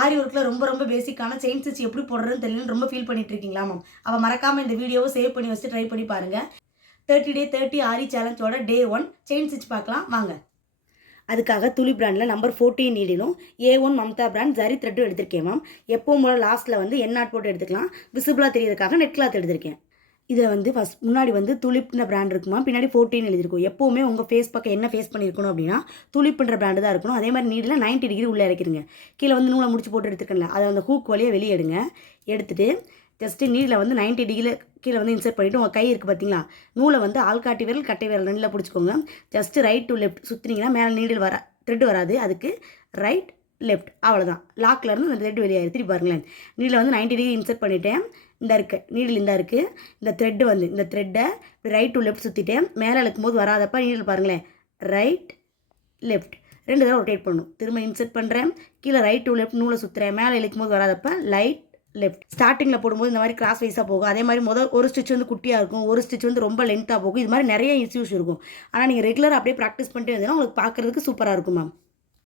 ஆரி ஒர்க்கில் ரொம்ப பேசிக்கான செயின் ஸ்டிச் எப்படி போடுறதுன்னு தெரியலன்னு ரொம்ப ஃபீல் பண்ணிட்டு இருக்கீங்களா மேம்? அவள் மறக்காமல் இந்த வீடியோவை சேவ் பண்ணி வச்சுட்டு ட்ரை பண்ணி பாருங்கள். 30 Day 30 ஆரி சேலஞ்சோட Day 1 செயின் ஸ்டிச் பார்க்கலாம் வாங்க. அதுக்காக துளி பிராண்டில் நம்பர் 14 நீடிலும் A1 மம்தா பிராண்ட் ஜரி த்ரெட்டும் எடுத்திருக்கேன் மேம். எப்பவும் போல லாஸ்ட்டில் வந்து எண்ணாட் போட்டு எடுத்துக்கலாம். விசிபிளாக தெரியறதுக்காக நெட் கிளாத் எடுத்திருக்கேன். இதில் வந்து முன்னாடி வந்து துளிப்ன்ற பிராண்ட் இருக்குமா, பின்னாடி 14 எழுதிருக்கும். எப்போவுமே உங்கள் ஃபேஸ் பக்கம் என்ன ஃபேஸ் பண்ணியிருக்கணும் அப்படின்னா துளிப்புன்ற பிராண்டு தான் இருக்கணும். அதே மாதிரி நீடில் 90 டிகிரி உள்ளே இறக்கிடுங்க. கீழே வந்து நூலை முடிச்சு போட்டு எடுத்துக்கல, அதை அந்த ஹூக் வழியாக வெளியே எடுங்க. எடுத்துகிட்டு ஜஸ்ட்டு நீடில் வந்து 90 டிகிரியில் கீழே வந்து இன்சர்ட் பண்ணிவிட்டு உங்கள் கை இருக்குது பார்த்தீங்களா, நூலை வந்து ஆள்காட்டி விரல் கட்டை விரல் ரெண்டில் பிடிச்சிக்கோங்க. ஜஸ்ட்டு ரைட் டு லெஃப்ட் சுற்றினீங்கன்னா மேலே நீடில் த்ரெட் வராது. அதுக்கு ரைட் லெஃப்ட் அவ்வளோதான். லாக்லேருந்து அந்த த்ரெட் வெளியே திருப்பி பாருங்களேன். நீடில் வந்து 90 டிகிரி இன்சர்ட் பண்ணிவிட்டேன். இந்த இருக்குது நீடில் இந்த இருக்குது. இந்த த்ரெட்டு வந்து இந்த த்ரெட்டை ரைட் டு லெஃப்ட் சுற்றிட்டேன். மேலே இழுக்கும் போது வராதப்ப நீடில் பாருங்களேன், ரைட் லெஃப்ட் 2 தடவை ரொட்டேட் பண்ணணும். திரும்ப இன்சர்ட் பண்ணுறேன், கீழே ரைட் டு லெஃப்ட் நூலை சுற்றுறேன். மேலே இழுக்கும் போது வராதப்ப லைட் லெஃப்ட். ஸ்டார்டிங்கில் போடும்போது இந்த மாதிரி கிராஸ் வைஸாக போகும். அதே மாதிரி ஒரு ஸ்டிச் வந்து குட்டியாக இருக்கும், ஒரு ஸ்டிச் வந்து ரொம்ப லென்த்தாக போகும். இது மாதிரி நிறைய இஷ்யூஸ் இருக்கும். ஆனால் நீங்கள் ரெகுலராக அப்படியே ப்ராக்டிஸ் பண்ணிட்டு இருந்தீங்கன்னா உங்களுக்கு பார்க்குறதுக்கு சூப்பராக இருக்கும் மேம்.